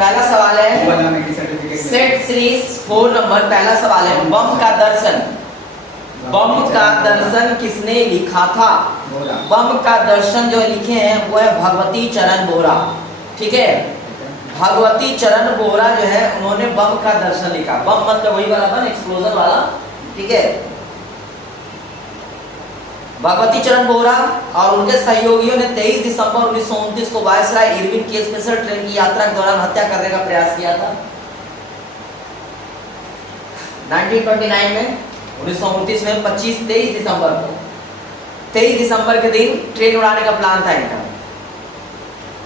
पहला सवाल है सेट सीरीज 4 नंबर। पहला सवाल है बम का दर्शन। बम का दर्शन किसने लिखा था? बम का दर्शन जो लिखे हैं वो है भगवती चरण बोहरा। ठीक है, भगवती चरण बोहरा जो है उन्होंने बम का दर्शन लिखा। बम मतलब वही वाला बम, एक्सप्लोजन वाला। ठीक है, भगवती चरण बोहरा और उनके सहयोगियों ने 23 दिसंबर 1929 को वायसराय इरविन की स्पेशल ट्रेन की यात्रा के दौरान हत्या करने का प्रयास किया था। 1929 में 1929 में 23 दिसंबर को 23 दिसंबर के दिन ट्रेन उड़ाने का प्लान था इनका।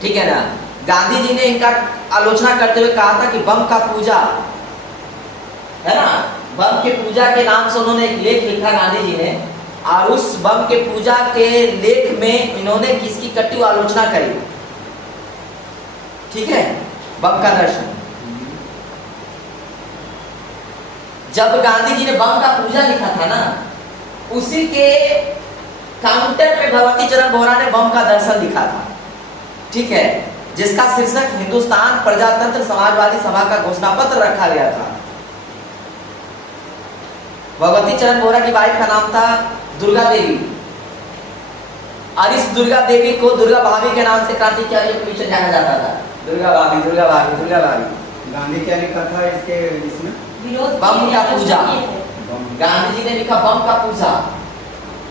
ठीक है ना। गांधी जी ने इनका आलोचना करते हुए कहा था कि बम का पूजा है ना, बम के पूजा के नाम से उन्होंने एक लेख लिखा गांधी जी ने, और उस बम के पूजा के लेख में इन्होंने किसकी कटु आलोचना करी। ठीक है, बम का दर्शन। जब गांधी जी ने बम का पूजा लिखा था ना, उसी के काउंटर पे भगवती चरण बोहरा ने बम का दर्शन लिखा था। ठीक है, जिसका शीर्षक हिंदुस्तान प्रजातंत्र समाजवादी सभा का घोषणा पत्र रखा गया था। भगवती चरण बोहरा की वाइफ का नाम था दुर्गा देवी, और इस दुर्गा देवी को दुर्गा भाभी के नाम से क्रांतिकारी के पीछे जाना जाता था। दुर्गा भाभी, दुर्गा भाभी, दुर्गा भाभी। गांधी क्या लिखा था इसके इसमें? बम का पूजा। गांधी जी ने लिखा बम का पूजा।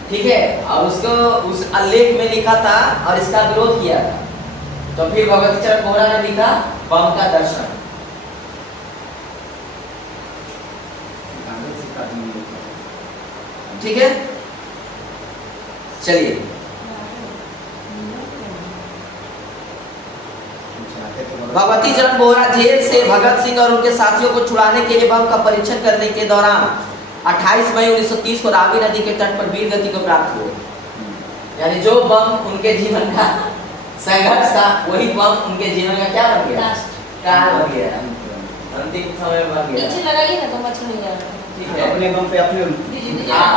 ठीक है, और उसको उस लेख में लिखा था और इसका विरोध किया था। तो फिर भगवती चरण बोहरा ने लिखा बम का दर्शन। ठीक है, चलिए भगवती चरण बोहरा जेल से भगत सिंह और उनके साथियों को छुड़ाने के लिए बम का परीक्षण करने के दौरान 28 मई 1930 को रावी नदी के तट पर वीर गति को प्राप्त हुए। यानी जो बम उनके जीवन का संघर्ष था वही बम उनके जीवन का क्या बन गया? काल बन गया, अंतिम समय बन गया। पीछे लगाइए ना तो मच्छर नहीं जा रहा। ठीक है, अपने बम पे अपने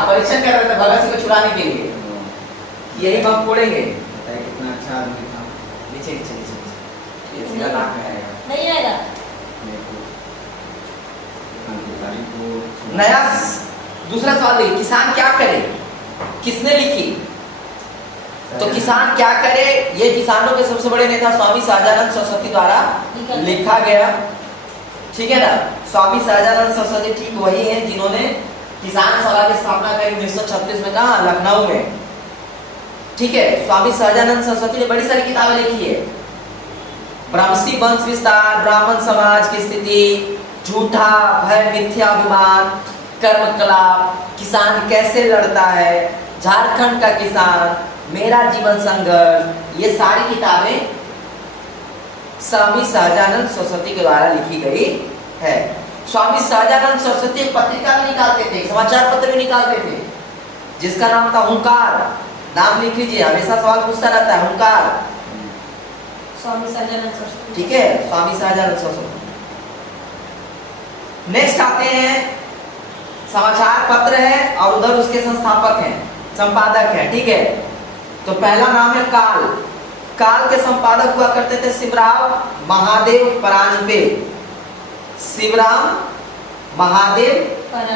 परीक्षण कर रहे थे भगत सिंह को छुड़ाने के लिए। यही बम फोड़ेंगे। कितना अच्छा आदमी था। नीचे नीचे नीचे ये सीधा नाक में आएगा। नहीं आएगा। नया दूसरा सवाल देखिए, किसान क्या करे? किसने लिखी? तो किसान क्या करे, ये किसानों के सबसे बड़े नेता स्वामी सहजानंद सरस्वती द्वारा लिखा गया। ठीक है ना, स्वामी सहजानंद सरस्वती ठीक वही हैं जिन्होंने किसान सभा की स्थापना करी 1936 में। कहा? लखनऊ में। ठीक है, स्वामी सहजानंद सरस्वती ने बड़ी सारी किताबें लिखी है। ब्रह्मसी वंश विस्तार, ब्राह्मण समाज की स्थिति, झूठा भय मिथ्याभिमान, कर्म कलाप, किसान कैसे लड़ता है, झारखंड का किसान, मेरा जीवन संघर्ष, ये सारी किताबें स्वामी सहजानंद सरस्वती के द्वारा लिखी गई है। स्वामी सहजानंद सरस्वती एक पत्रिका भी निकालते थे, समाचार पत्र भी निकालते थे, जिसका नाम था हुंकार। नाम लिख लीजिए, हमेशा सवाल पूछता रहता है। हुंकार, स्वामी सहजानंद सरस्वती। ठीक है, स्वामी सहजानंद सरस्वती। नेक्स्ट आते हैं, समाचार पत्र है और उधर उसके संस्थापक हैं, संपादक हैं। ठीक है, तो पहला नाम है काल। काल के संपादक हुआ करते थे शिवराम महादेव परांजपे। शिवराम महादेव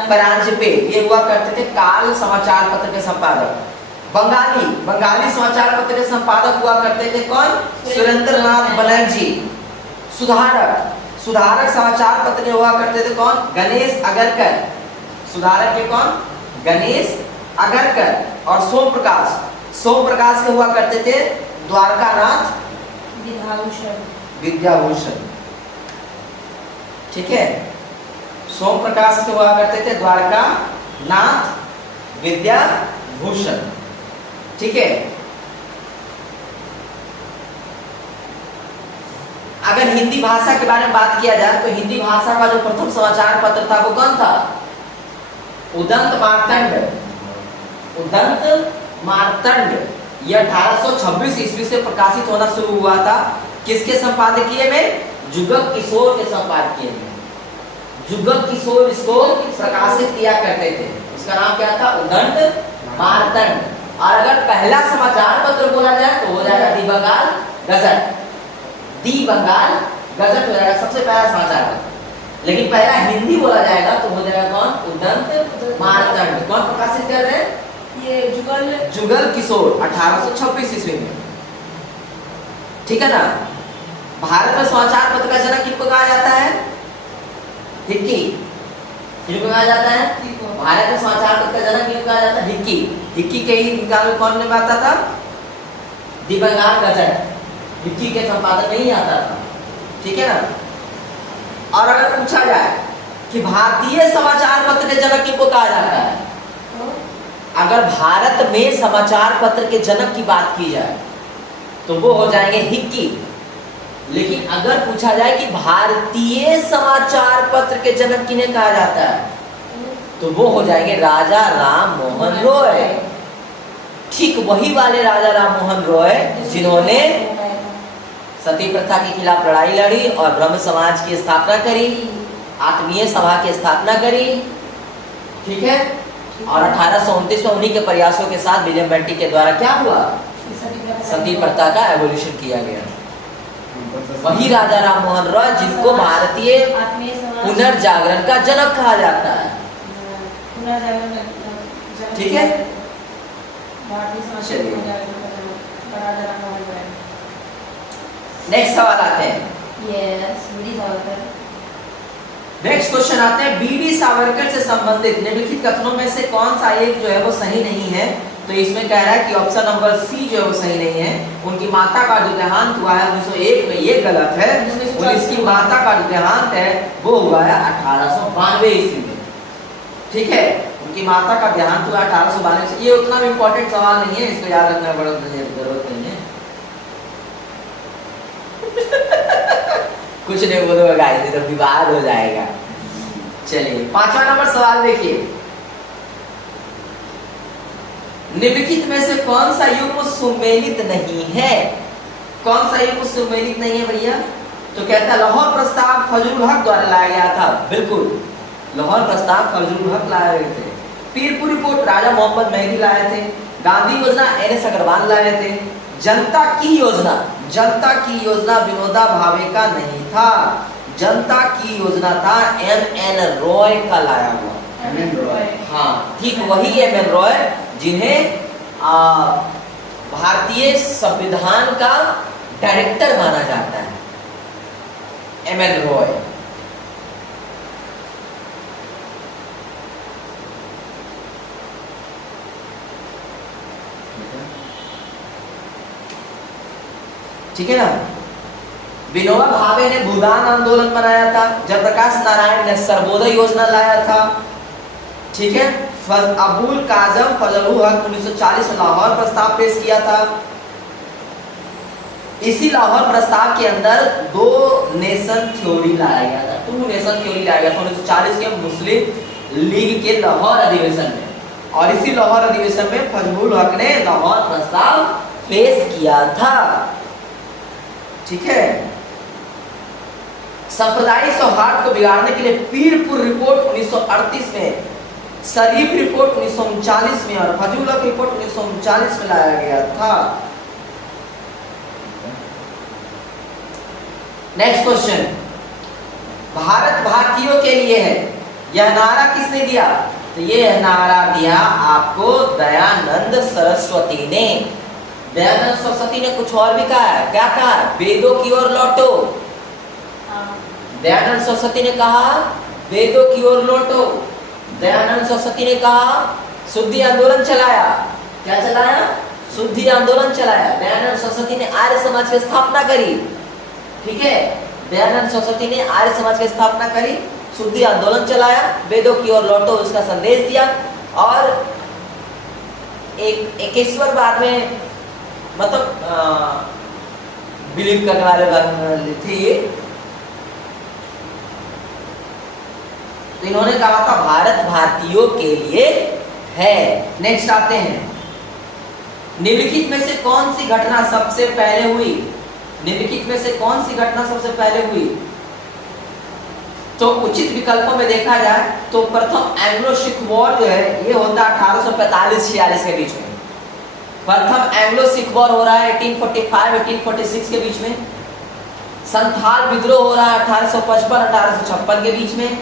परांजपे ये हुआ करते थे काल समाचार पत्र के संपादक। बंगाली समाचार पत्र के संपादक हुआ करते थे कौन? सुरेंद्रनाथ बनर्जी। सुधारक समाचार पत्र के हुआ करते थे कौन? गणेश अगरकर। सुधारक के कौन? गणेश अगरकर। और सोम प्रकाश के हुआ करते थे द्वारकानाथ विद्याभूषण। ठीक है, सोम प्रकाश के हुआ करते थे द्वारकानाथ विद्याभूषण। ठीक है, अगर हिंदी भाषा के बारे में बात किया जाए तो हिंदी भाषा का जो प्रथम समाचार पत्र था वो कौन था? उदंत मार्तंड। ये 1826 ईस्वी से प्रकाशित होना शुरू हुआ था। किसके संपादकीय में? जुगल किशोर के संपादकीय में। जुगल किशोर इसको प्रकाशित किया करते थे। उसका नाम क्या था? उदंत मार्तंड। और अगर पहला समाचार पत्र बोला जाए तो हो जाएगा दी बंगाल गजट हो जाएगा, सबसे पहला समाचार पत्र। लेकिन पहला हिंदी बोला जाएगा तो हो जाएगा कौन? उदंत मार्तंड। कौन प्रकाशित कर रहे हैं? ये जुगल जुगल किशोर 1826 ईस्वी में। ठीक है ना। भारत में समाचार पत्र का जनक किसको कहा जाता है? हिक्की। किसको कहा जाता है? भारत में समाचार पत्र का जनक किसको कहा जाता है? हिक्की। हिक्की के ही निकाल में कौन ने आता था? दी बंगाल गजट हिक्की के संपादन में ही आता था। ठीक है ना। और अगर पूछा जाए कि भारतीय समाचार पत्र के जनक किसको कहा जाता है, अगर भारत में समाचार पत्र के जनक की बात की जाए तो वो हो जाएंगे हिक्की। लेकिन अगर पूछा जाए कि भारतीय समाचार पत्र के जनक किन्हें कहा जाता है तो वो हो जाएंगे राजा राम मोहन रॉय। ठीक वही वाले राजा राम मोहन रॉय जिन्होंने सती प्रथा के खिलाफ लड़ाई लड़ी और ब्रह्म समाज की स्थापना करी, आत्मीय सभा की स्थापना करी। ठीक है। और 1829 में उन्हीं के प्रयासों के साथ विलियम बेंटिक के द्वारा क्या हुआ? सती प्रथा का एवोल्यूशन किया गया। वही राजा राम मोहन रॉय जिसको भारतीय पुनर्जागरण का जनक कहा जाता है। ठीक है। नेक्स्ट सवाल आते हैं। नेक्स्ट क्वेश्चन आते हैं, बीडी सावरकर से संबंधित निम्नलिखित कथनों में से कौन सा एक जो है वो सही नहीं है? तो इसमें कह रहा है कि ऑप्शन नंबर सी जो है वो सही नहीं है। उनकी माता का जो देहांत हुआ है 1901 में, ये गलत है। उनकी माता का जो देहांत है वो हुआ है 1892 ईस्वी में। ठीक है। उनकी माता का देहांत हुआ 1892 से। ये उतना भी इम्पोर्टेंट सवाल नहीं है, इसको याद रखना बड़ा जरूरत नहीं है। कुछ नहीं बोलूंगा गाइस, तो विवाद हो जाएगा। चलिए 5वां नंबर सवाल देखिए, निम्नलिखित में से कौन सा युग्म सुमेलित नहीं है? कौन सा युग्म सुमेलित नहीं है भैया? तो कहता है लाहौर प्रस्ताव फजलुल हक द्वारा लाया गया था। बिल्कुल, लाहौर प्रस्ताव फजलुल हक लाए गए थे। पीरपुर रिपोर्ट राजा मोहम्मद मेहदी लाए थे। गांधी योजना एन.एस. अग्रवाल लाए थे। जनता की योजना विनोदा भावे का नहीं था। जनता की योजना था M.N. रॉय का लाया हुआ। M.N. रॉय। हाँ, ठीक वही M.N. रॉय जिन्हें भारतीय संविधान का डायरेक्टर माना जाता है। M.N. रॉय। ठीक है ना। विनोबा भावे ने भूदान आंदोलन बनाया था। जयप्रकाश नारायण ने सर्वोदय योजना लाया था। ठीक है। अबुल काजम फजलुल हक 1940 में लाहौर प्रस्ताव पेश किया था। इसी लाहौर प्रस्ताव के अंदर 2 नेशन थ्योरी लाया गया था। 2 नेशन थ्योरी लाया गया था 1940 के मुस्लिम लीग के लाहौर अधिवेशन में। और इसी लाहौर अधिवेशन में फजलुल हक ने लाहौर प्रस्ताव पेश किया था। ठीक है। सांप्रदायिक सौहार्द को बिगाड़ने के लिए पीरपुर रिपोर्ट 1938 में, शरीफ रिपोर्ट 1939 में और फजलुल हक रिपोर्ट 1939 में लाया गया था। नेक्स्ट क्वेश्चन, भारत भारतीयों के लिए है, यह नारा किसने दिया? तो ये नारा दिया आपको दयानंद सरस्वती ने। दयानंद सरस्वती ने कुछ और भी कहा है। क्या कहा? वेदों की ओर लौटो। दयानंद सरस्वती ने कहा वेदों की ओर लौटो। दयानंद सरस्वती ने कहा शुद्धि आंदोलन चलाया। क्या चलाया? शुद्धि आंदोलन चलाया। दयानंद सरस्वती ने आर्य समाज की स्थापना करी। ठीक है। दयानंद सरस्वती ने आर्य समाज की स्थापना करी, शुद्धि आंदोलन चलाया, वेदों की ओर लौटो उसका संदेश दिया। और एक ईश्वरवाद में मतलब बिलीव करने वाले थे। तो इन्होंने कहा था भारत भारतीयों के लिए है। नेक्स्ट आते हैं, निम्नलिखित में से कौन सी घटना सबसे पहले हुई? निम्नलिखित में से कौन सी घटना सबसे पहले हुई? तो उचित विकल्पों में देखा जाए तो प्रथम एंग्लो सिख वॉर जो है ये होता है 1845-46 के बीच में। प्रथम एंग्लो सिख वॉर हो रहा है 1845-1846 के बीच में। संथाल विद्रोह हो रहा है 1855-1856 के बीच में।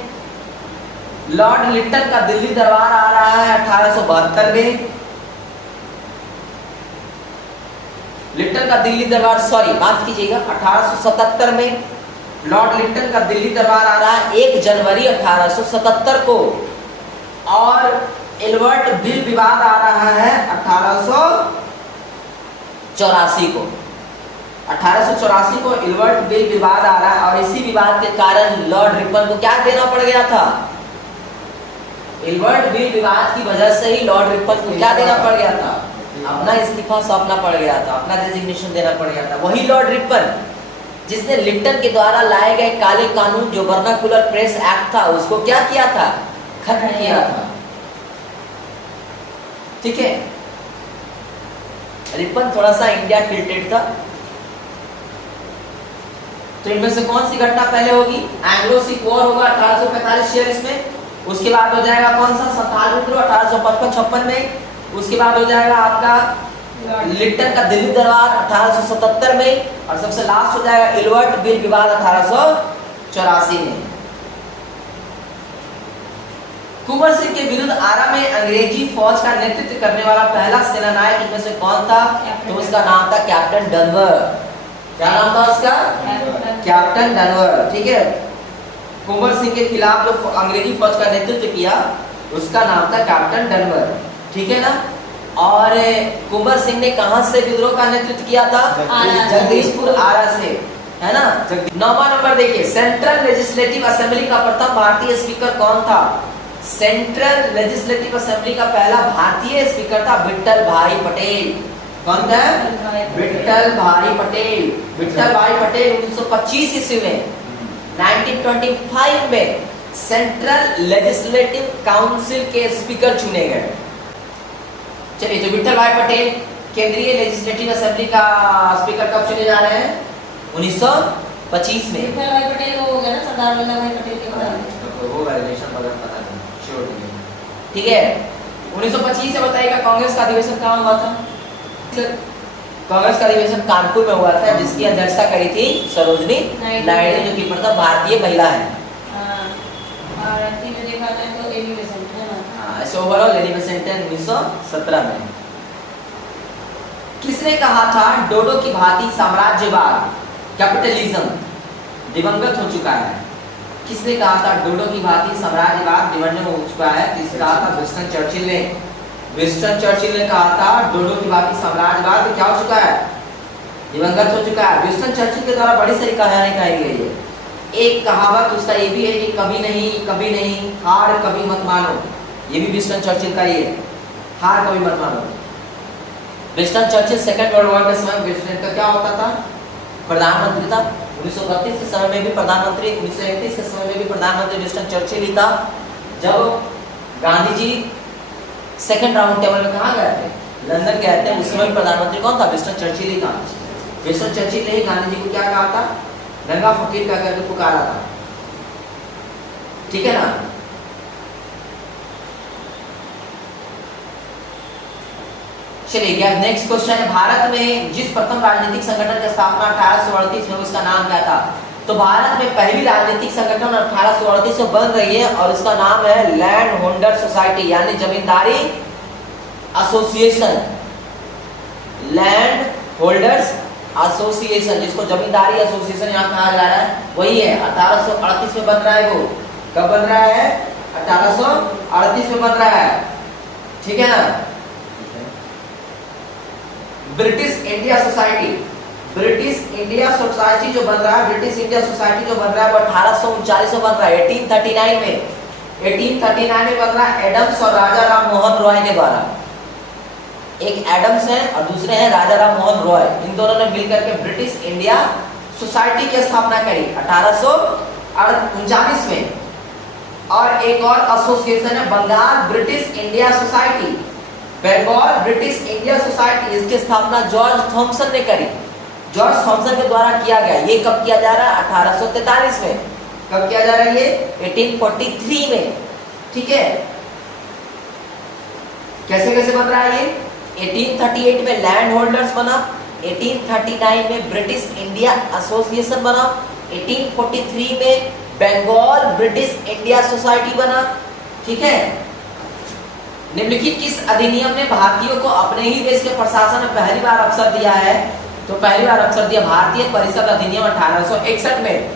लॉर्ड लिट्टन का दिल्ली दरबार आ रहा है 1872 में। लिट्टन का दिल्ली दरबार, सॉरी माफ कीजिएगा, 1877 में लॉर्ड लिट्टन का दिल्ली दरबार आ रहा है 1 जनवरी 1877 को। और एल्बर्ट बिल विवाद आ रहा है 1884 को। 1884 को एल्बर्ट बिल विवाद आ रहा है और इसी विवाद के कारण लॉर्ड रिपन को क्या देना पड़ गया था? एल्बर्ट बिल विवाद की वजह से ही लॉर्ड रिपन को क्या देना पड़ गया था? अपना इस्तीफा सौंपना पड़ गया था, अपना रेजिग्नेशन देना पड़ गया था। वही लॉर्ड रिपन जिसने लिट्टन के द्वारा लाए गए काले कानून जो वर्नाकुलर प्रेस एक्ट था उसको क्या किया था? खत्म किया था। ठीक है, रिपन थोड़ा सा इंडिया टिल्टेड था। तो इनमें से कौन सी घटना पहले होगी? एंग्लो सिख वॉर होगा 1845-46 में। उसके बाद हो जाएगा कौन सा? संथाल विद्रोह 1855-56 में। उसके बाद हो जाएगा आपका लिट्टन का दिल्ली दरबार 1877 में। और सबसे लास्ट हो जाएगा एल्बर्ट बिल विवाद 1884 में। कुंवर सिंह के विरुद्ध आरा में अंग्रेजी फौज का नेतृत्व करने वाला पहला सेनानायक इनमें से कौन था? तो उसका नाम था कैप्टन डनवर। क्या नाम था उसका? कैप्टन डनवर। ठीक है, कुंवर सिंह के खिलाफ जो अंग्रेजी फौज का नेतृत्व किया उसका नाम था कैप्टन डनवर। ठीक है ना। और कुंवर सिंह ने कहां से विद्रोह का नेतृत्व किया था? जगदीशपुर आरा से, है ना। 9वां नंबर देखिए, सेंट्रल लेजिस्लेटिव असेंबली का प्रथम भारतीय स्पीकर कौन था? सेंट्रल लेजिस्लेटिव असेंबली का पहला भारतीय स्पीकर था विट्ठल भाई पटेल। कौन था? विट्ठल भाई पटेल। विट्ठल भाई पटेल 1925 ईस्वी में 1925 में सेंट्रल लेजिस्लेटिव काउंसिल के स्पीकर चुने गए। चलिए, तो विट्ठल भाई पटेल केंद्रीय लेजिस्लेटिव असेंबली का स्पीकर कब चुने जा रहे हैं? 1925 में। विट्ठल भाई पटेल वो हो गया ना, सरदार वल्लभ भाई पटेल के बाद। वो वैलिडेशन पता नहीं, श्योर नहीं। ठीक है, 1925 से बताइएगा कांग्रेस का अधिवेशन कहाँ हुआ था? कांग्रेस का अधिवेशन कानपुर में हुआ था, जिसकी अध्यक्षता करी थी सरोजनी नायडू, जो कि प्रथम भारतीय महिला है। और तीनों देखा जाए तो एबी बेसेंट है ना। ऐसे ओवरऑल एबी बेसेंट 1917 में। किसने कहा था डोडो की भांति साम्राज्यवाद कैपिटलिज्म दिवंगत हो चुका है? किसने कहा था डोडो की भांति साम्राज्यवाद दिवंगत हो चुका है? किसने कहा था? विंस्टन चर्चिल ने। विंस्टन चर्चिल ने कहा था डोडो की भांति साम्राज्यवाद क्या हो चुका है? दिवंगत हो चुका है। विंस्टन चर्चिल के द्वारा बड़ी सारी कहानी कही गई है। एक कहावत उसका ये भी है कि कभी नहीं हार कभी मत मानो। ये भी विंस्टन चर्चिल का ही है, हार कभी मत मानो। Winston Churchill second world war के समय ब्रिटेन का क्या होता था? प्रधानमंत्री था। 1932 के समय में भी प्रधानमंत्री, 1931 के समय में भी प्रधानमंत्री विंस्टन चर्चिल ही था। जब Gandhi ji second round table में कहाँ गए थे? लंदन गए थे। उस समय प्रधानमंत्री कौन था? विंस्टन चर्चिल ही था। विंस्टन चर्चिल ने ही गांधी जी को क्या कहा था? गंगा फकीर का करके पुकारा था। ठीक है ना। चलिए, नेक्स्ट क्वेश्चन है, भारत में जिस प्रथम राजनीतिक संगठन की स्थापना 1838 में, उसका नाम क्या था? तो भारत में पहली राजनीतिक संगठन 1838 में बन रही है और उसका नाम है लैंड होल्डर सोसाइटी, यानी जमींदारी एसोसिएशन। लैंड होल्डर्स एसोसिएशन, जिसको जमींदारी एसोसिएशन यहाँ कहा जा रहा है, वही है। 1838 में बन रहा है। वो कब बन रहा है? 1838 में बन रहा है। ठीक है ना। British India society, British India society जो बन रहा है, ब्रिटिश इंडिया सोसाइटी जो बन रहा है वो 1839 में बन रहा है। 1839 में बन रहा है एडम्स और राजा राम मोहन रॉय के द्वारा। एक एडम्स है और दूसरे हैं राजा राम मोहन रॉय। इन दोनों ने मिलकर के ब्रिटिश इंडिया सोसाइटी की स्थापना करी 1839 में। और एक और एसोसिएशन है Bengal British India society, Bengal British India society. इसकी स्थापना जॉर्ज थॉमसन ने करी, जॉर्ज थॉमसन के द्वारा किया गया। ये कब किया जा रहा है? 1843 में। कब किया जा रहा है? ये 1843 में। ठीक है, कैसे कैसे बन रहा है ये? 1838 में लैंड होल्डर्स बना, 1839 में ब्रिटिश इंडिया एसोसिएशन बना, 1843 में बंगाल ब्रिटिश इंडिया सोसाइटी बना। ठीक है। निम्नलिखित किस अधिनियम ने भारतीयों को अपने ही देश के प्रशासन में पहली बार अवसर दिया है? तो पहली बार अवसर दिया भारतीय परिषद अधिनियम 1861 में।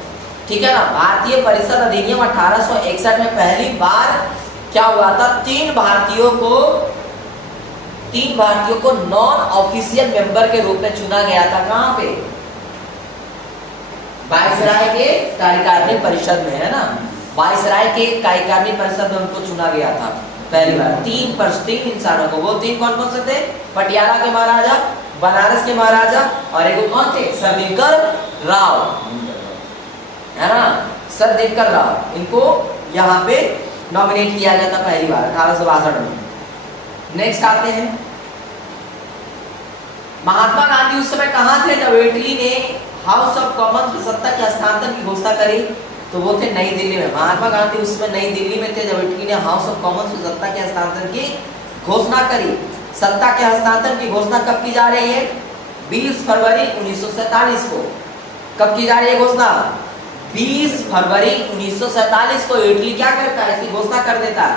ठीक है ना, भारतीय परिषद अधिनियम 1861 में पहली बार क्या हुआ था? तीन भारतीयों को नॉन ऑफिशियल मेंबर के रूप में चुना गया था। कहां पे? वायसराय के कार्यकारिणी परिषद में, है ना, वायसराय के कार्यकारिणी परिषद में उनको चुना गया था पहली बार। तीन इंसानों को। वो तीन कौन कौन से थे? पटियाला के महाराजा, बनारस के महाराजा और एक कौन थे? सर दिनकर राव, है ना, सर दिनकर राव। इनको यहाँ पे नॉमिनेट किया गया था पहली बार 1862 में। नेक्स्ट आते हैं, महात्मा गांधी उस समय कहाँ थे जब इटली ने हाउस ऑफ कॉमन्स में सत्ता के हस्तांतरण की घोषणा करी? तो वो थे नई दिल्ली में। महात्मा गांधी उस समय नई दिल्ली में थे जब इटली ने हाउस ऑफ कॉमन्स में सत्ता के हस्तांतरण की घोषणा करी। सत्ता के हस्तांतरण की घोषणा कब की जा रही है? 20 फरवरी 1947 को। कब की जा रही है घोषणा? 20 फरवरी 1947 को इटली क्या करता है? इसकी घोषणा कर देता है।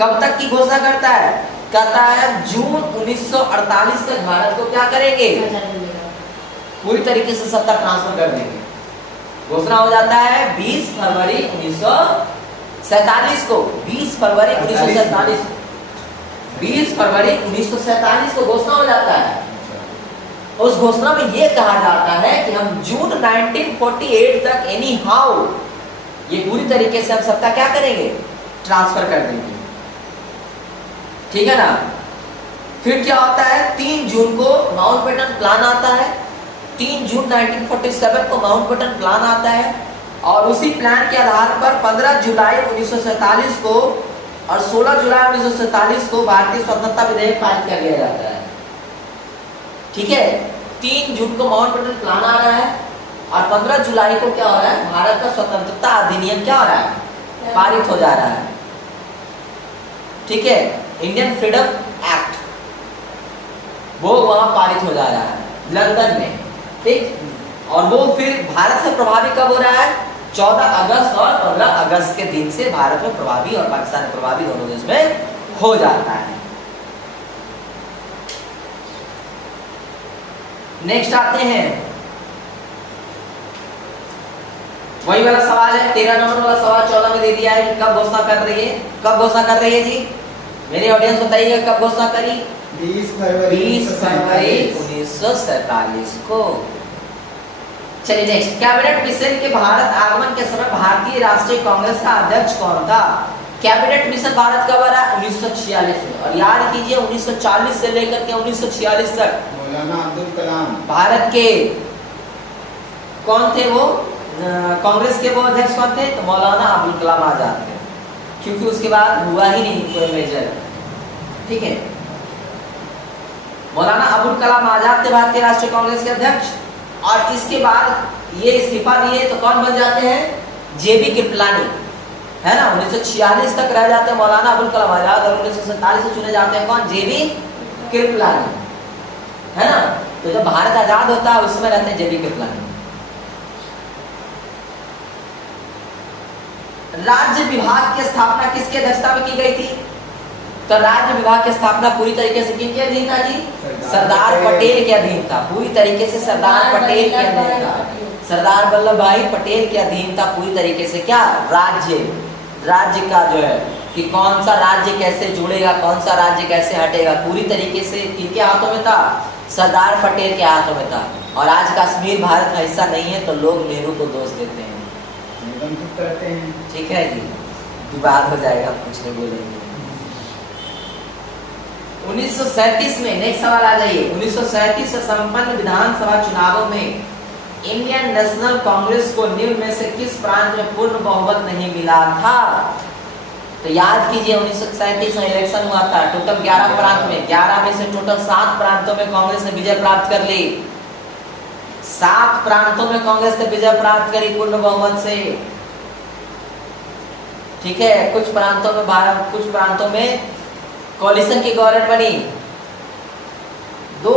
कब तक की घोषणा करता है? कहता है जून 1948 तक भारत को क्या करेंगे? पूरी तरीके से सत्ता ट्रांसफर कर देंगे। घोषणा हो जाता है 20 फरवरी 1947 को। 20 फरवरी 1947 20 फरवरी 1947 को घोषणा हो जाता है। उस घोषणा में यह कहा जाता है कि हम जून 1948 तक एनी हाउ ये पूरी तरीके से हम सत्ता क्या करेंगे? ट्रांसफर कर देंगे। ठीक है ना। फिर क्या होता है? 3 जून को माउंटबेटन प्लान आता है। 3 जून 1947 को माउंटबेटन प्लान आता है और उसी प्लान के आधार पर 15 जुलाई 1947 को और 16 जुलाई 1947 को भारतीय स्वतंत्रता विधेयक पारित कर लिया जाता है। ठीक है। 3 जून को माउंटबेटन प्लान आ रहा है और 15 जुलाई को क्या हो रहा है? भारत का स्वतंत्रता अधिनियम क्या हो रहा है? पारित हो जा रहा है। ठीक है। इंडियन फ्रीडम एक्ट वो वहां पारित हो जा रहा है लंदन में। ठीक। और वो फिर भारत से प्रभावी कब हो रहा है? 14 अगस्त और 15 अगस्त के दिन से भारत में प्रभावी और पाकिस्तान में प्रभावी दोनों देश में हो जाता है। नेक्स्ट आते हैं, वही वाला सवाल है 13 नंबर वाला सवाल 14 में दे दिया है कि कब घोषणा कर रही है? कब घोषणा कर रही है जी? मेरी ऑडियंस बताइएगा कब घोषणा करी? 20 फरवरी 1947 को। चलिए नेक्स्ट, कैबिनेट मिशन के भारत आगमन के समय भारतीय राष्ट्रीय कांग्रेस का अध्यक्ष कौन था? कैबिनेट मिशन भारत कब आया? 1946 में। और याद कीजिए 1940 से लेकर के 1946 तक मौलाना अब्दुल कलाम भारत के कौन थे? वो कांग्रेस के वो अध्यक्ष कौन थे? तो मौलाना अबुल कलाम आजाद थे, क्योंकि उसके बाद हुआ ही नहीं कोई मेजर। ठीक है। मौलाना अबुल कलाम आजाद थे भारतीय राष्ट्रीय कांग्रेस के अध्यक्ष और इसके बाद ये इस्तीफा दिए तो कौन बन जाते हैं? जेबी कृपलानी, है ना। 1946 तक रह जाते हैं मौलाना अबुल कलाम आजाद और 1947 से चुने जाते हैं कौन? जेबी कृपलानी, है ना। तो जब भारत आजाद होता है उसमें रहते हैं जेबी कृपलानी। राज्य विभाग की स्थापना किसकी अध्यक्षता में की गई थी? तो राज्य विभाग की स्थापना पूरी तरीके से किनके अधीन था जी? सरदार पटेल के अधीन था। पूरी तरीके से सरदार पटेल के अधीन था। सरदार वल्लभ भाई पटेल के अधीन था पूरी तरीके से। क्या? राज्य का जो है कि कौन सा राज्य कैसे जुड़ेगा, कौन सा राज्य कैसे हटेगा, पूरी तरीके से किनके हाथों में था? सरदार पटेल के हाथों में था। और आज कश्मीर भारत का हिस्सा नहीं है तो लोग नेहरू को दोष देते हैं। करते हैं। ठीक है जी, विवाद हो जाएगा, कुछ नहीं बोलेंगे। 1937 में नेक्स्ट सवाल आ जाइए। 1937 से संपन्न विधानसभा चुनावों में इंडियन नेशनल कांग्रेस को निम्न में से किस प्रांत में पूर्ण बहुमत नहीं मिला था? तो याद कीजिए 1937 में इलेक्शन हुआ था। टोटल 11 प्रांत में, 11 में से टोटल 7 प्रांतों में कांग्रेस ने विजय प्राप्त कर ली। 7 प्रांतों में कांग्रेस ने विजय प्राप्त करी पूर्ण बहुमत से। ठीक है। कुछ प्रांतों में भारत, कुछ प्रांतों में कोalition की गवर्नमेंट बनी। 2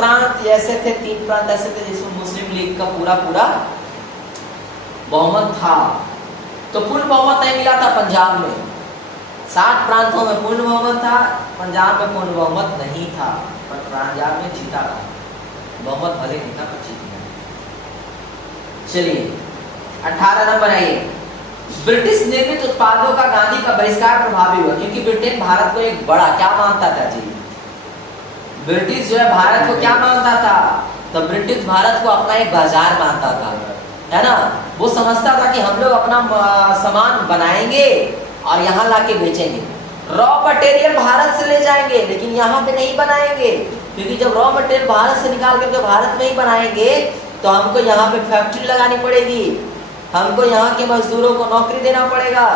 प्रांत ऐसे थे, 3 प्रांत ऐसे थे जिसमें मुस्लिम लीग का पूरा बहुमत था। तो पूर्ण बहुमत नहीं मिला था पंजाब में। 60 प्रांतों में पूर्ण बहुमत था, पंजाब में पूर्ण बहुमत नहीं था, पर पंजाब में जीता था। बहुमत भले नहीं था पर जीत गया। चलिए 18 नंबर आइए। ब्रिटिश निर्मित उत्पादों का गांधी का बहिष्कार प्रभावी हुआ, क्योंकि ब्रिटेन भारत को एक बड़ा क्या मानता था जी, ब्रिटिश जो है भारत को क्या मानता था, तो ब्रिटिश भारत को अपना एक बाजार मानता था, है ना। वो समझता था कि हम लोग अपना सामान बनाएंगे और यहाँ लाके बेचेंगे। रॉ मटेरियल भारत से ले जाएंगे लेकिन यहाँ पे नहीं बनाएंगे, क्योंकि जब रॉ मटेरियल भारत से निकाल करके भारत में ही बनाएंगे तो हमको यहाँ पे फैक्ट्री लगानी पड़ेगी, हमको यहाँ के मजदूरों को नौकरी देना पड़ेगा,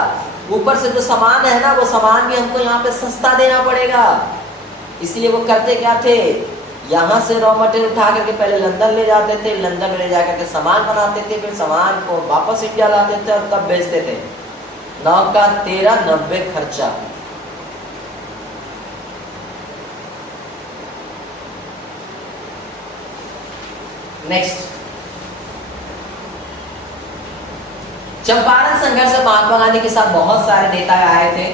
ऊपर से जो सामान है ना वो सामान भी हमको यहाँ पे सस्ता देना पड़ेगा। इसलिए वो करते क्या थे, यहाँ से रॉ मटेरियल उठा करके पहले लंदन ले जाते थे, लंदन में ले जा करके सामान बनाते थे, फिर सामान को वापस इंडिया लाते थे और तब बेचते थे। 9 का 13 90 खर्चा। नेक्स्ट, चंपारण संघर्ष में महात्मा गांधी के साथ बहुत सारे नेता आए थे।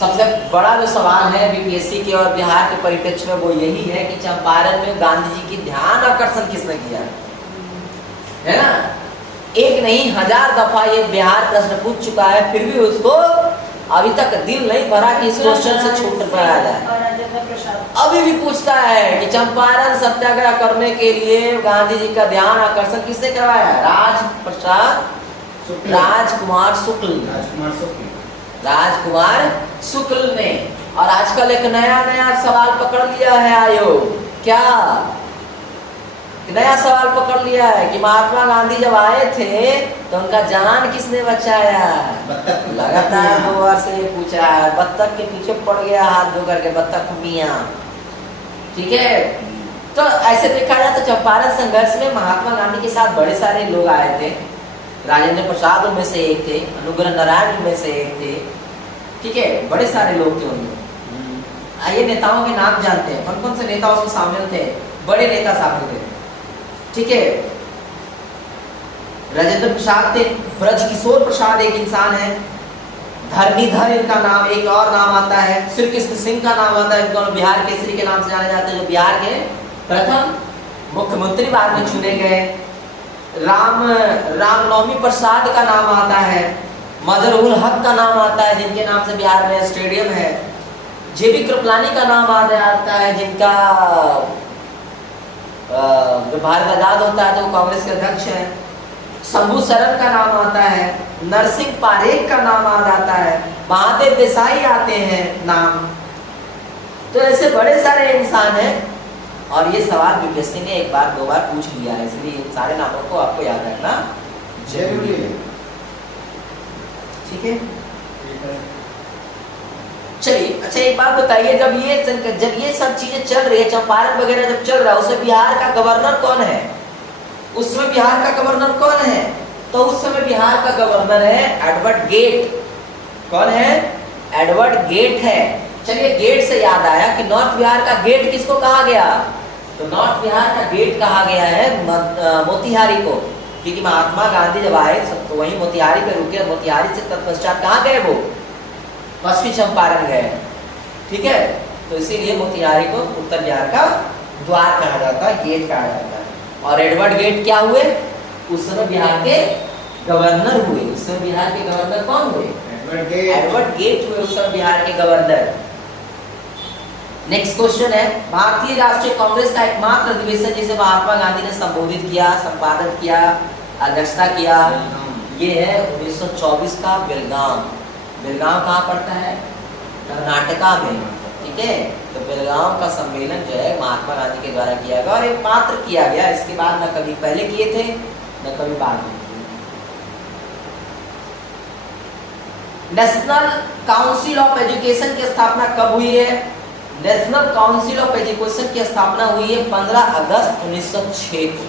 सबसे बड़ा जो सवाल है बीपीएससी के और बिहार के परिप्रेक्ष्य में वो यही है कि चंपारण में गांधी जी की ध्यान आकर्षण किसने किया, है ना। एक नहीं 1000 दफा ये बिहार प्रश्न पूछ चुका है, फिर भी उसको अभी तक दिल नहीं भरा कि इस क्वेश्चन से छूट पाया जाए। अभी भी पूछता है कि चंपारण सत्याग्रह करने के लिए गांधी जी का ध्यान आकर्षण किसने करवाया, राजकुमार शुक्ल ने। और आजकल एक नया सवाल पकड़ लिया है आयोग, क्या नया सवाल पकड़ लिया है कि महात्मा गांधी जब आए थे तो उनका जान किसने बचाया। लगातार 2 बार से ये पूछा है, बत्तख के पीछे पड़ गया हाथ धो करके बत्तख मियाँ, ठीक है। तो ऐसे देखा जाए तो चंपारण संघर्ष में महात्मा गांधी के साथ बड़े सारे लोग आए थे। राजेंद्र प्रसाद उनमें से एक थे, अनुग्रह नारायण उनमें से एक थे, ठीक है, बड़े सारे लोग थे उनमें। आइए नेताओं के नाम जानते हैं, कौन कौन से नेता उसमें शामिल थे, बड़े नेता शामिल थे, ठीक है। राजेंद्र प्रसाद थे, ब्रजकिशोर प्रसाद एक इंसान है, धरणीधर इनका नाम, एक और नाम आता है, श्री कृष्ण सिंह का नाम आता है, इनको बिहार केसरी के नाम से जाने जाते हैं, जो बिहार के प्रथम मुख्यमंत्री बाद में चुने गए। रामनवमी प्रसाद का नाम आता है, मजरुल हक का नाम आता है जिनके नाम से बिहार में स्टेडियम है, जेबी कृपलानी का नाम आता है जिनका जो भारत आजाद होता है तो वो कांग्रेस के अध्यक्ष हैं। शंभू सरन का नाम आता है, नरसिंह पारेख का नाम आ जाता है, महादेव देसाई आते हैं नाम। तो ऐसे बड़े सारे इंसान हैं और ये सवाल बीपीएससी ने 1 बार 2 बार पूछ लिया है, इसलिए इन सारे नामों को आपको याद रखना जरूरी है, ठीक है। चलिए अच्छा एक बात बताइए, जब ये सब चीजें चल रही है, चंपारण वगैरह जब चल रहा है, उसमें बिहार का गवर्नर कौन है, उसमें बिहार का गवर्नर कौन है, तो उस समय बिहार का गवर्नर है एडवर्ड गेट। कौन है, एडवर्ड गेट है। चलिए गेट से याद आया कि नॉर्थ बिहार का गेट किसको कहा गया, तो नॉर्थ बिहार का गेट कहा गया है मोतिहारी को, क्योंकि महात्मा गांधी जब आए तो वही मोतिहारी पे रुके, मोतिहारी से तत्पश्चात कहाँ गए, वो पश्चिमी चंपारण गए, ठीक है। तो इसीलिए मोतिहारी को उत्तर बिहार का द्वार कहा जाता है, गेट कहा जाता है। और एडवर्ड गेट क्या हुए, उस समय बिहार के गवर्नर हुए। उस समय बिहार के गवर्नर कौन हुए, एडवर्ड गेट हुए उस समय बिहार के गवर्नर। नेक्स्ट क्वेश्चन है, भारतीय राष्ट्रीय कांग्रेस का एकमात्र अधिवेशन जिसे महात्मा गांधी ने संबोधित किया, संपादन किया, अध्यक्षता किया, ये है 1924 का बेलगाम। बेलगाम कहाँ पड़ता है, कर्नाटका में, ठीक है। तो बेलगाम का सम्मेलन जो है महात्मा गांधी के द्वारा किया गया और एक मात्र किया गया, इसके बाद न कभी पहले किए थे न कभी बाद में। नेशनल काउंसिल ऑफ एजुकेशन की स्थापना कब हुई है, नेशनल काउंसिल ऑफ एजुकेशन की स्थापना हुई है 15 अगस्त 1906 को।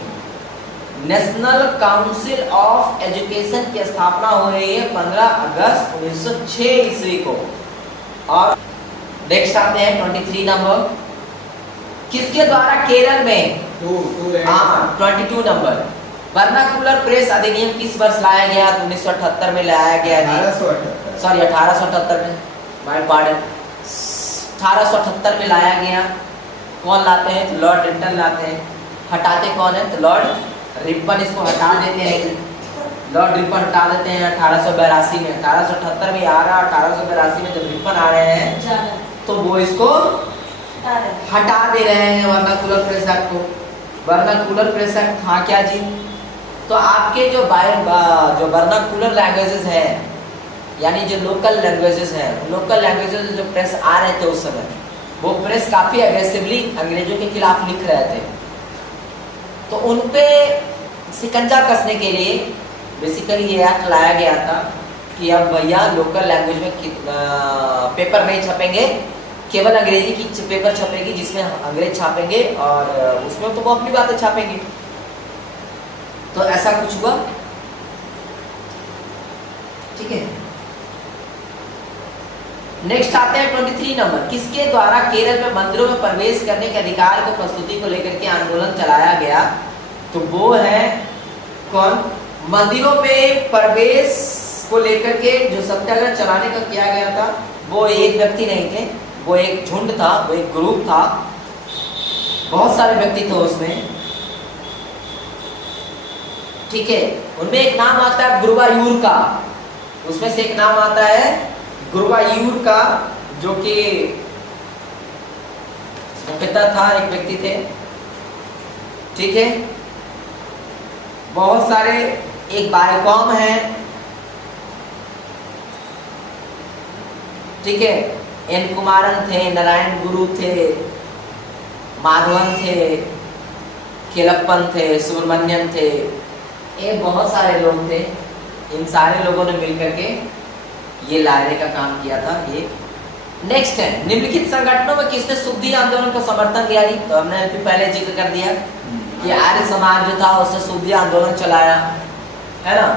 नेशनल काउंसिल ऑफ एजुकेशन की स्थापना हो रही है 15 अगस्त 1906 ईस्वी को। और नेक्स्ट आते हैं 23 नंबर, किसके द्वारा केरल में टू टू हाँ 22 नंबर वर्नाकुलर प्रेस अधिनियम किस वर्ष लाया गया? 1978 में लाया गया जी। 1878 सॉरी 1878 में, माय पार्डन, 1878 में लाया गया। कौन लाते हैं? तो लॉर्ड रिपन लाते हैं। हटाते कौन है? तो लॉर्ड रिपन इसको हटा देते हैं। लॉर्ड रिपन हटा देते हैं 1882 में। 1878 में आ रहा, 1882 में जब रिपन आ रहे हैं ज़्यादा तो वो इसको हटा रहे हैं। हटा दे रहे हैं वर्नाकुलर प्रेस एक्ट को। वर्नाकुलर प्रेस एक्ट था क्या जी? तो आपके जो जो वर्नाकुलर लैंग्वेजेस हैं, यानी जो लोकल लैंग्वेजेस हैं, लोकल लैंग्वेजेस जो प्रेस आ रहे थे उस समय, वो प्रेस काफ़ी अग्रेसिवली अंग्रेजों के खिलाफ लिख रहे थे। तो उन पे शिकंजा कसने के लिए बेसिकली ये एक्ट लाया गया था कि अब भैया लोकल लैंग्वेज में पेपर नहीं छपेंगे, केवल अंग्रेजी की पेपर छपेगी जिसमें अंग्रेज छापेंगे और उसमें तो वो अपनी बातें छापेंगे। तो ऐसा कुछ हुआ, ठीक है। नेक्स्ट आते हैं 23 नंबर। किसके द्वारा केरल में मंदिरों में प्रवेश करने के अधिकार को प्रस्तुति को लेकर के आंदोलन चलाया गया? तो वो है कौन? मंदिरों में प्रवेश को लेकर के जो सत्याग्रह चलाने का किया गया था, वो एक व्यक्ति नहीं थे, वो एक झुंड था, वो एक ग्रुप था, बहुत सारे व्यक्ति थे उसमें, ठीक है। उनमें एक नाम आता है गुरुवायूर का, उसमें से एक नाम आता है गुरुवायूर का, जो कि पिता था, एक व्यक्ति थे, ठीक है। बहुत सारे, एक बायकॉम है, ठीक है। एन कुमारन थे, नारायण गुरु थे, माधवन थे, केलप्पन थे, सुब्रमण्यम थे, ये बहुत सारे लोग थे। इन सारे लोगों ने मिलकर के ये लाने का काम किया था। ये नेक्स्ट है, निम्नलिखित संगठनों में किसने शुद्धि आंदोलन को समर्थन दिया? तो हमने पहले जिक्र कर दिया कि आर्य समाज जो था उसने शुद्धि आंदोलन चलाया, है ना,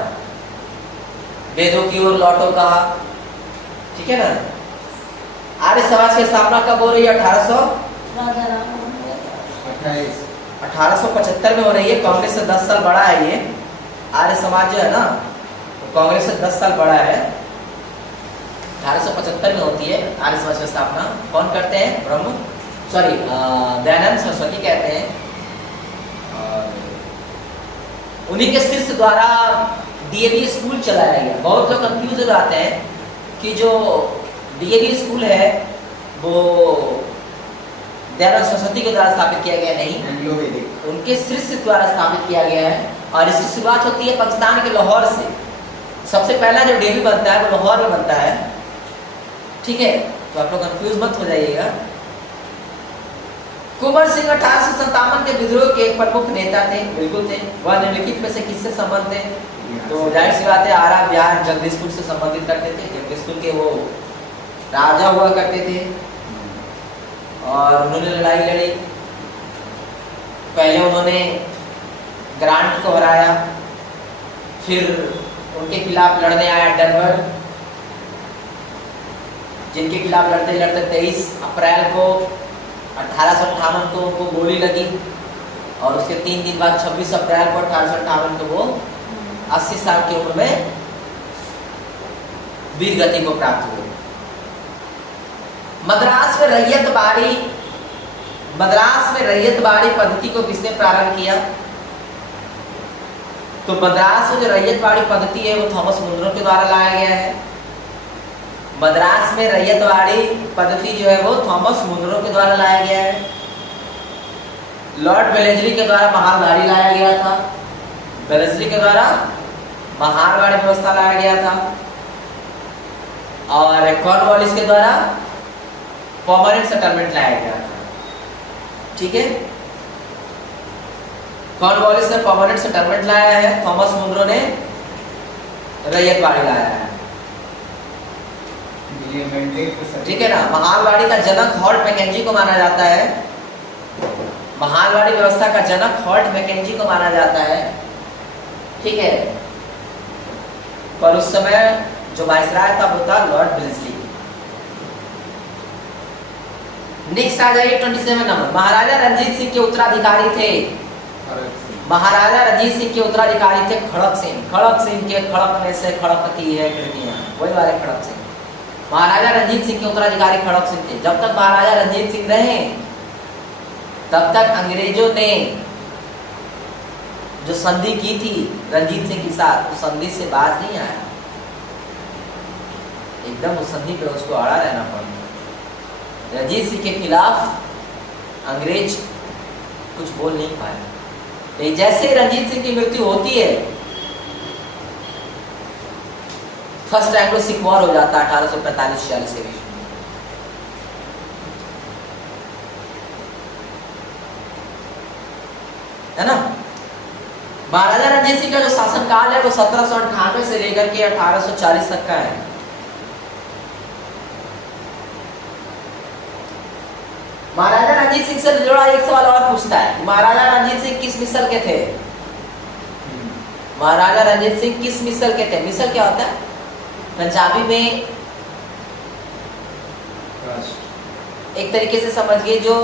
वेदों की ओर लौटो कहा, ठीक है ना। आर्य समाज की स्थापना कब हो रही है? 1875 में हो रही है। कांग्रेस से 10 साल बड़ा है ये आर्य समाज जो है ना, तो कांग्रेस से 10 साल बड़ा है। 1875 में होती है आर्य समाज की स्थापना। कौन करते हैं? दयानंद सरस्वती कहते हैं। उन्हीं के शिष्य द्वारा डीएवी स्कूल चलाया गया। बहुत लोग कंफ्यूज हो जाते हैं कि जो डीएवी स्कूल है वो दयानंद सरस्वती के द्वारा स्थापित किया गया, नहीं, उनके शिष्य द्वारा स्थापित किया गया है। और इसकी शुरुआत होती है पाकिस्तान के लाहौर से। सबसे पहला जो डीएवी बनता है वो लाहौर में बनता है, ठीक है। तो आप लोग कंफ्यूज मत हो जाइएगा। कुंवर सिंह 1857 के विद्रोह के एक प्रमुख नेता थे, बिल्कुल थे। वह निम्नलिखित में से किससे संबंध थे? तो जाहिर सी बात है आरा, बिहार, जगदीशपुर से संबंधित करते थे। जगदीशपुर के वो राजा हुआ करते थे और उन्होंने लड़ाई लड़ी। पहले उन्होंने ग्रांट को हराया, फिर उनके खिलाफ लड़ने आया डनवर्ड, जिनके खिलाफ लड़ते लड़ते 23 अप्रैल को 1858 को उनको गोली लगी और उसके 3 दिन बाद 26 अप्रैल को 1858 को वो 80 साल की उम्र में वीर गति को प्राप्त हुए। मद्रास में रैयतबाड़ी पद्धति को किसने प्रारंभ किया? तो मद्रास में जो रैयतबाड़ी पद्धति है वो थॉमस मुनरो के द्वारा लाया गया है। मद्रास में रैयतवाड़ी पद्धति जो है वो थॉमस मुनरो के द्वारा लाया गया है। लॉर्ड वेलेस्ली के द्वारा महालवाड़ी लाया गया था। वेलेस्ली के द्वारा महालवाड़ी व्यवस्था लाया गया था। और कॉर्नवालिस के द्वारा परमानेंट सेटलमेंट लाया गया था, ठीक है। कॉर्नवालिस ने परमानेंट सेटलमेंट लाया है, थॉमस मुनरो ने रैयतवाड़ी लाया है, ठीक है ना। महालवाड़ी का जनक हॉर्ट मैकेंजी को माना जाता है। महालवाड़ी व्यवस्था का जनक हॉर्ट मैकेंजी को माना जाता है, ठीक है। पर उस समय जो वाइसराय था वो था लॉर्ड वेलेस्ली। नेक्स्ट आ जाइए 27 नंबर। महाराजा रणजीत सिंह के उत्तराधिकारी थे। खड़क सिंह। महाराजा रणजीत सिंह के उत्तराधिकारी थे खड़क सिंह। खड़क सिंह के खड़कने से खड़कती है खिड़कियां, वही वाले खड़क सिंह। महाराजा रणजीत सिंह के उत्तराधिकारी खड़क सिंह थे। जब तक महाराजा रणजीत सिंह रहे तब तक अंग्रेजों ने जो संधि की थी रणजीत सिंह के साथ, उस संधि से बाज नहीं आया। एकदम उस संधि पे उसको अड़ा रहना पड़ा। रणजीत सिंह के खिलाफ अंग्रेज कुछ बोल नहीं पाए। लेकिन जैसे ही रणजीत सिंह की मृत्यु होती है, फर्स्ट एंग्लो सिख वॉर हो जाता है 1845-46 के बीच में। है ना। महाराजा रणजीत सिंह का जो शासनकाल है वो 1798 से लेकर के 1840 तक का है। महाराजा रणजीत सिंह से जुड़ा एक सवाल और पूछता है कि महाराजा रणजीत सिंह किस मिसल के थे? महाराजा रणजीत सिंह किस मिसल के थे? मिसल क्या होता है पंजाबी में? एक तरीके से समझिए जो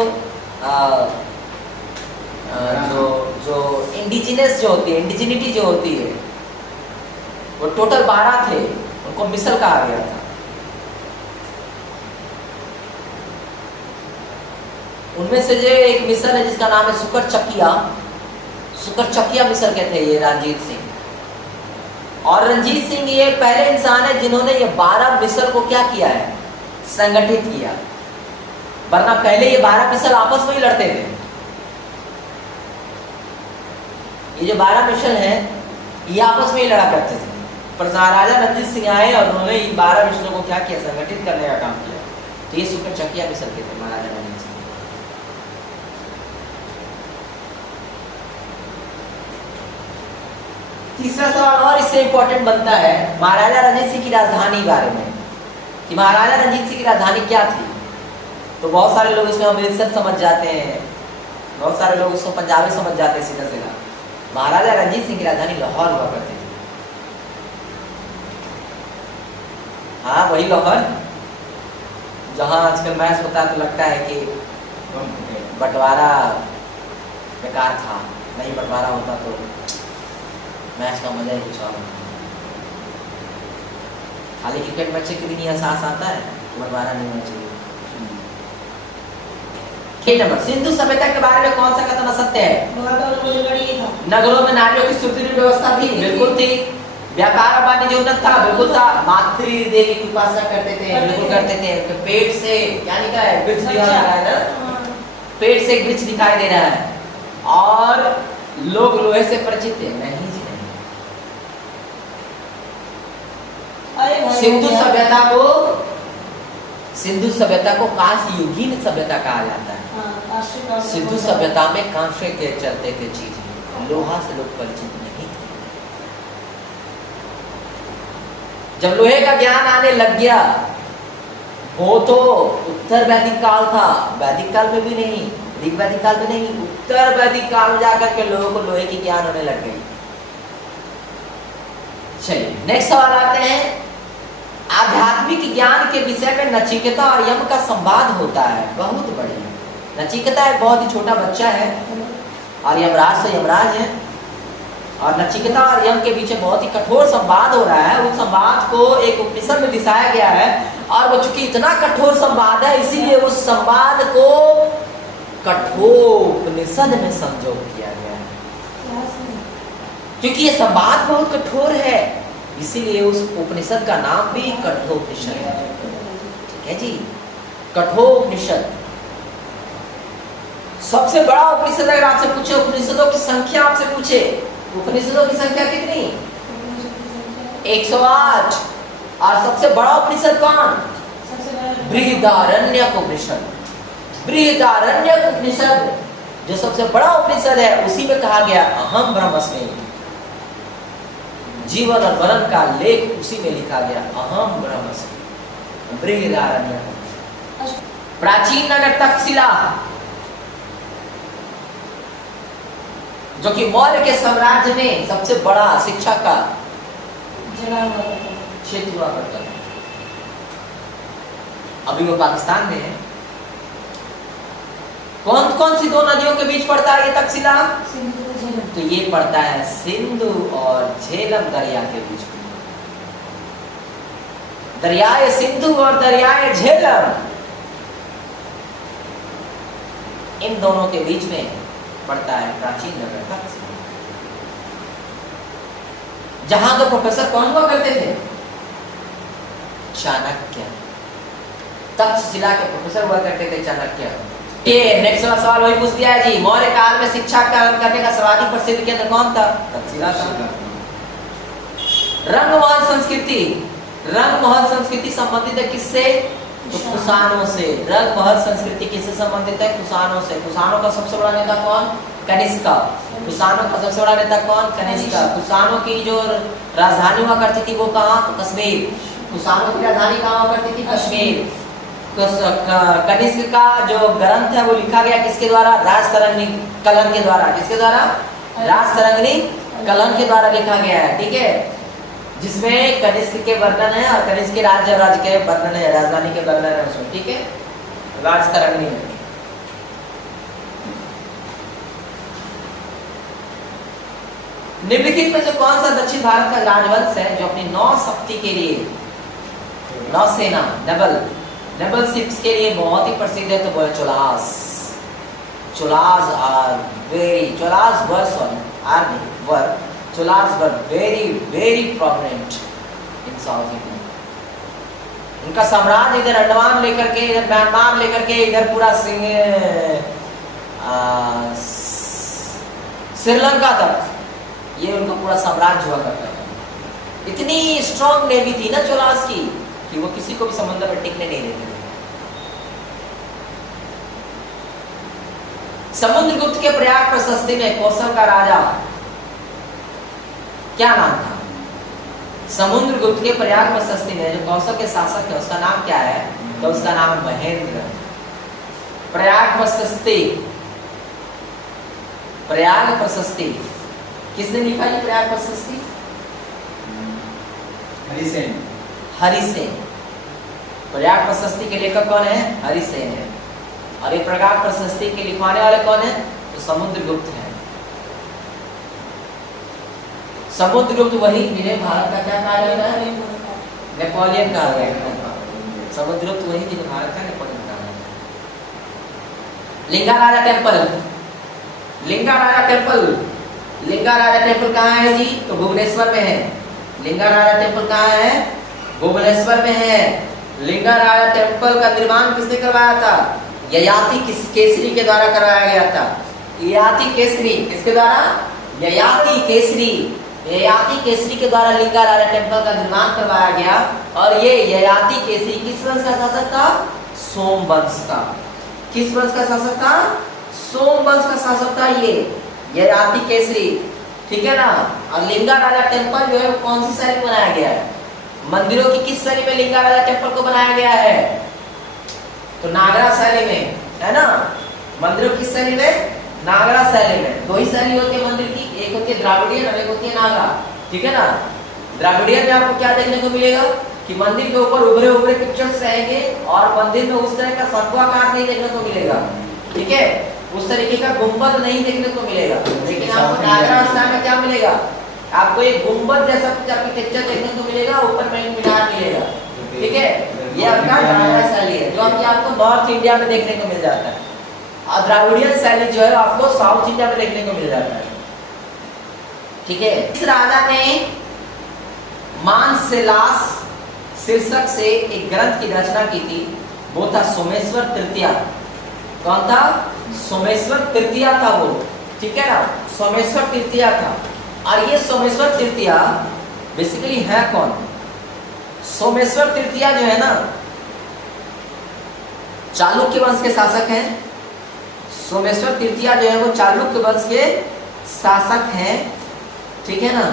जो इंडिजिनस जो होती है, इंडिजिनिटी जो होती है, वो टोटल 12 थे, उनको मिसल कहा गया था। उनमें से जो एक मिसल है जिसका नाम है सुकर चकिया मिसल के थे ये रणजीत सिंह। और रणजीत सिंह ये पहले इंसान है जिन्होंने ये 12 मिसल को क्या किया है, संगठित किया। वरना पहले ये 12 मिसल आपस में ही लड़ते थे। ये जो 12 मिसल है ये आपस में ही लड़ा करते थे, पर महाराजा रणजीत सिंह आए और उन्होंने इन 12 मिसलों को क्या किया, संगठित करने का काम किया। तो ये सुकर चकिया मिसल के थे महाराजा रणजीत सिंह। तीसरा सवाल और इससे इंपॉर्टेंट बनता है महाराजा रणजीत सिंह की राजधानी बारे में, कि महाराजा रणजीत सिंह की राजधानी क्या थी। तो बहुत सारे लोग इसमें अमृतसर समझ जाते हैं, बहुत सारे लोग इसको पंजाबी समझ जाते हैं सीधा सीधा। महाराजा रणजीत सिंह की राजधानी लाहौर हुआ करती थी। हाँ, वही लाहौर जहां आजकल मैच होता है तो लगता है कि बंटवारा बेकार था, नहीं बंटवारा होता तो मैच का मजा ही कुछ और। खाली क्रिकेट मैच के दिन एहसास आता है कि बंटवारा नहीं होना चाहिए। नंबर, सिंधु सभ्यता के बारे में कौन सा कथन असत्य है? नगरों में नारियों की सुदृढ़ व्यवस्था थी, बिल्कुल थी। व्यापार और वाणिज्य उन्नत था, बिल्कुल था। मातृ देवी की उपासना करते थे, बिल्कुल करते थे। पेट से क्या निकला है, वृक्ष दिखाई दे रहा है ना, पेट से एक वृक्ष दिखाई दे रहा है। और लोग लोहे से परिचित थे, नहीं जी नहीं। सिंधु सभ्यता को कांस्य युगीन सभ्यता कहा जाता है। सिंधु सभ्यता में कांसे के चलते थे चीजें, लोहा से लोग परिचित नहीं थे। जब लोहे का ज्ञान आने लग गया, वो तो उत्तर वैदिक काल था, वैदिक काल में भी नहीं, ऋग वैदिक काल में नहीं, उत्तर वैदिक काल में जाकर के लोगों को लोहे की ज्ञान होने लग गई। चलिए नेक्स्ट सवाल आते हैं। आध्यात्मिक ज्ञान के विषय में नचिकेता और यम का संवाद होता है। बहुत बढ़िया। नचिकेता एक बहुत ही छोटा बच्चा है और यमराज से यमराज है, और नचिकेता और यम के बीच बहुत ही कठोर संवाद हो रहा है। उस संवाद को एक उपनिषद में दिखाया गया है, और वो चूंकि इतना कठोर संवाद है इसीलिए उस संवाद को कठोर उपनिषद में संजोग किया गया है। क्योंकि ये संवाद बहुत कठोर है, इसीलिए उस उपनिषद का नाम भी कठोपनिषद है। ठीक है जी, कठोपनिषद। सबसे बड़ा उपनिषद अगर आपसे पूछे, उपनिषदों की संख्या आपसे पूछे, उपनिषदों की संख्या कितनी? 108। और सबसे बड़ा उपनिषद कौन? बृहदारण्यक उपनिषद। बृहदारण्यक उपनिषद जो सबसे बड़ा उपनिषद है, उसी में कहा गया अहम ब्रह्मस्मि। जीवन और मरण का लेख उसी में लिखा गया, अहम ब्रह्मस्मि। बृहदारण्यक। प्राचीन नगर तक्षशिला, जो कि मौर्य के साम्राज्य में सबसे बड़ा शिक्षा का क्षेत्र हुआ करता था। अभी वो पाकिस्तान में है। कौन कौन सी दो नदियों के बीच पड़ता है ये तक्षशिला? सिंधु और झेलम। तो ये पड़ता है सिंधु और झेलम दरिया के बीच में। दरियाए सिंधु और दरियाए झेलम, इन दोनों के बीच में पड़ता है प्राचीन नगर तक्षशिला। जहां तो प्रोफेसर कौन हुआ करते थे? चाणक्य। तक्षशिला के प्रोफेसर हुआ करते थे चाणक्य। ये नेक्स्ट वाला सवाल वही पूछ दिया है जी, मौर्य काल में शिक्षा करने का सर्वाधिक प्रसिद्ध केंद्र कौन था? तक्षशिला था। रंगमहल संस्कृति, रंगमहल संस्कृति संबंधित है किससे? तो कुषाणों से। रंगमहल संस्कृति किससे संबंधित है? कुषाणों से। कुषाणों का सबसे बड़ा नेता कौन? कनिष्क। कुषाणों का सबसे बड़ा नेता कौन? कनिष्क। कुषाणों की जो राजधानी हुआ करती थी वो कहाँ? तो कश्मीर। कुषाणों की राजधानी कहाँ हुआ करती थी? कश्मीर। कनिष्क का जो ग्रंथ है वो लिखा गया किसके द्वारा? राजतरंगिणी कलह के द्वारा। किसके द्वारा? राजतरंगिणी कलह के द्वारा लिखा गया है, ठीक है, जिसमें कनिष्क के वर्णन है और कनिष्क के राज्य के वर्णन है, राजधानी के वर्णन है उसमें, ठीक है, राजतरंगिणी में। निम्नलिखित में से कौन सा दक्षिण भारत का राजवंश है जो अपनी नौ शक्ति के लिए, नौसेना, नेवल शिप्स के लिए बहुत ही प्रसिद्ध है? तो वो है Cholas. Cholas are very, Cholas were sorry are नहीं were, Cholas were very very prominent in South India. उनका साम्राज्य इधर अंडमान लेकर के, इधर म्यांमार लेकर के, इधर पूरा श्रीलंका तक ये उनका पूरा साम्राज्य हुआ करता था। इतनी स्ट्रॉन्ग नेवी थी ना चोलास की कि वो किसी को भी समुद्र में टिकने नहीं देते थे। समुद्रगुप्त के प्रयाग प्रशस्ति में कौशल का राजा क्या नाम था? समुद्रगुप्त के प्रयाग प्रशस्ति में जो कौशल के शासक है उसका नाम क्या है? तो उसका नाम है महेंद्र। प्रयाग प्रशस्ति, प्रयाग प्रशस्ति किसने लिखा ये प्रयाग प्रशस्ति? हरिसेन। हरिसेन। प्रयाग प्रशस्ति के लेखक कौन है? हरिसेन है। और ये प्रयाग प्रशस्ति के लिखवाने वाले कौन है? तो समुद्रगुप्त है। समुद्रगुप्त वही जिन्हें भारत का क्या कहा जाता है? नेपोलियन कहा गया है। समुद्रगुप्त वही जिन्हें भारत का नेपोलियन कहा गया है। लिंगा राजा टेम्पल, लिंगा राजा टेम्पल, लिंगा राजा टेम्पल कहाँ है जी? तो भुवनेश्वर में है। लिंगा राजा टेम्पल कहाँ है? भुवनेश्वर में है। लिंगा राजा टेम्पल का निर्माण किसने करवाया था? ययाति केसरी के द्वारा करवाया गया था। ययाति केसरी किसके द्वारा? ययाति केसरी, ययाति केसरी के द्वारा लिंगा राजा टेम्पल का निर्माण करवाया गया। और ये ययाति केसरी किस वंश का शासक था? सोम वंश का। किस वंश का शासक था? सोम वंश का शासक था ये ययाति केसरी, ठीक है ना। और लिंगा राजा टेम्पल जो है वो कौन सी शैली में बनाया गया है? मंदिरों की किस शैली में लिंगा राजा टेम्पल को बनाया गया है? तो नागरा शैली में, है ना। मंदिरों की शैली में? नागरा शैली में। दो ही शैली होती है मंदिर की, एक होती है द्राविडियन और एक होती है नागरा, ठीक है ना। द्राविडियन में आपको क्या देखने को मिलेगा कि मंदिर के ऊपर उभरे उभरे पिक्चर्स रहेंगे और मंदिर में उस तरह का शंकुआकार नहीं देखने को मिलेगा, ठीक है, उस तरीके का गुंबद नहीं देखने को मिलेगा। लेकिन आपको नागरा स्टाइल में क्या मिलेगा? आपको एक गुंबद जैसा कुछ आर्किटेक्चर देखने को मिलेगा, ऊपर में मीनार मिलेगा, ठीक है। ये आपका नागरा शैली है जो आपको नॉर्थ इंडिया में देखने को मिल जाता है। और द्राविडियन शैली जो है आपको साउथ इंडिया में देखने को मिल जाता है, ठीक है। इस राजा ने मानसेलास शीर्षक से एक ग्रंथ की रचना की थी, वो था सोमेश्वर तृतीया। कौन था? सोमेश्वर तृतीया था वो, ठीक है ना, सोमेश्वर तृतीया था। और ये सोमेश्वर तृतीया बेसिकली है कौन? सोमेश्वर तृतीया जो है ना चालुक्य वंश के शासक हैं। सोमेश्वर तृतीया जो है वो चालुक्य वंश के शासक हैं, ठीक है ना।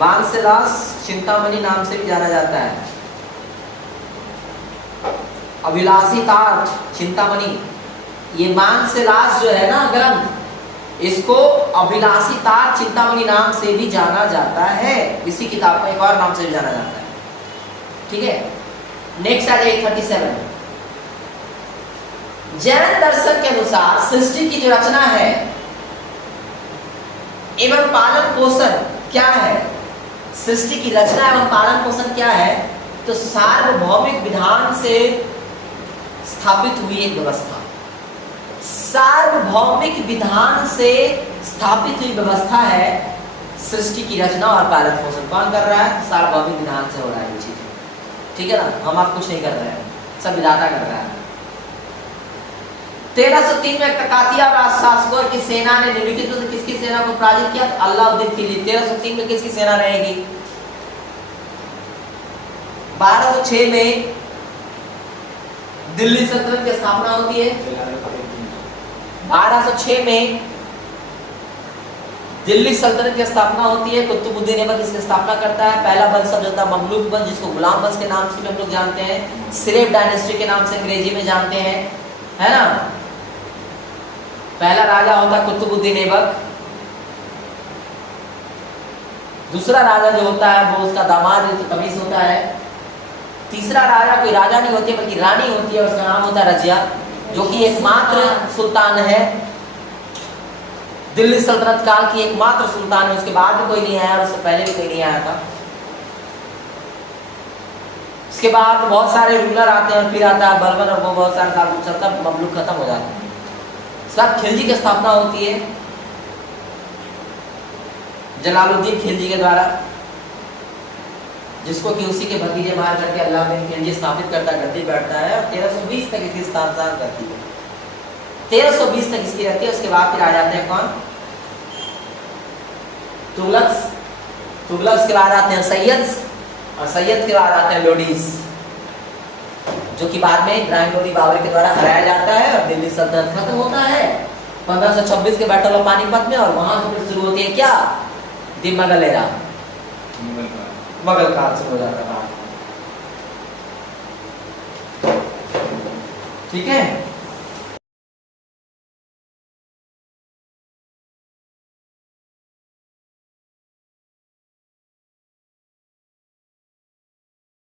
मानसेलास चिंतामणि नाम से भी जाना जाता है। अभिलाषी तार्थ चिंतामणि, ये मानसेलास जो है ना ग्रंथ, इसको अभिलाषी तार चिंतामणि नाम से भी जाना जाता है। इसी किताब को एक और नाम से भी जाना जाता है, ठीक है। नेक्स्ट आ जाइए 37। जैन दर्शन के अनुसार सृष्टि की जो रचना है एवं पालन पोषण क्या है, सृष्टि की रचना एवं पालन पोषण क्या है, तो सार्वभौमिक विधान से स्थापित हुई एक व्यवस्था। सार्वभौमिक विधान से स्थापित हुई व्यवस्था है सृष्टि की रचना और पालन पोषण। कौन कर रहा है? सार्वभौमिक विधान से हो रहा है ये चीज, ठीक है ना। हम आप कुछ नहीं कर रहे हैं, सब विधाता कर रहा है। 1303 में ककातिया शासकों की सेना ने निम्नलिखित में से किसकी सेना को पराजित किया? अलाउद्दीन खिलजी। 1303 में किसकी सेना रहेगी? 1206 में दिल्ली सल्तनत की स्थापना होती है। 1206 में दिल्ली सल्तनत की स्थापना होती है। कुतुबुद्दीन ऐबक इसकी स्थापना करता है। पहला वंश जो था ममलूक वंश, जिसको गुलाम वंश के नाम से भी हम लोग जानते हैं, स्लेव डायनेस्टी के नाम से अंग्रेजी में जानते हैं, है ना। पहला राजा होता कुतुबुद्दीन ऐबक। दूसरा राजा जो होता है वो उसका दामाद इल्तुतमिश होता है। तीसरा राजा कोई राजा नहीं होती बल्कि रानी होती है, उसका नाम होता है रजिया, जो कि एकमात्र सुल्तान है, दिल्ली सल्तनत काल की एकमात्र सुल्तान है। उसके बाद भी कोई नहीं आया, उससे पहले भी कोई नहीं आया था। उसके बाद बहुत सारे रूलर आते हैं, फिर आता है बलबन, और वो बहुत सारे साल चलता है, ममलूक खत्म हो जाता है। उसके बाद खिलजी की स्थापना होती है जलालुद्दीन खिलजी के द्वारा, जिसको कि उसी के भतीजे मार करके अलाउद्दीन खिलजी स्थापित करता, गद्दी बैठता है और 1320 तक इसकी स्थापना करती है। 1320 तक इसकी रहती है। उसके बाद फिर आ जाते हैं कौन? तुगलक्स। तुगलक्स के बाद आते हैं सैयद्स, और सैयद के बाद आते हैं लोडीज, जो कि बाद में इब्राहिम लोदी बाबर के द्वारा हराया जाता है और दिल्ली सल्तनत खत्म होता है 1526 के बैटल ऑफ पानीपत में। और वहां से फिर शुरू होती है क्या? दी मुगल एरा, मुगल काल शुरू हो जाता है। ठीक है।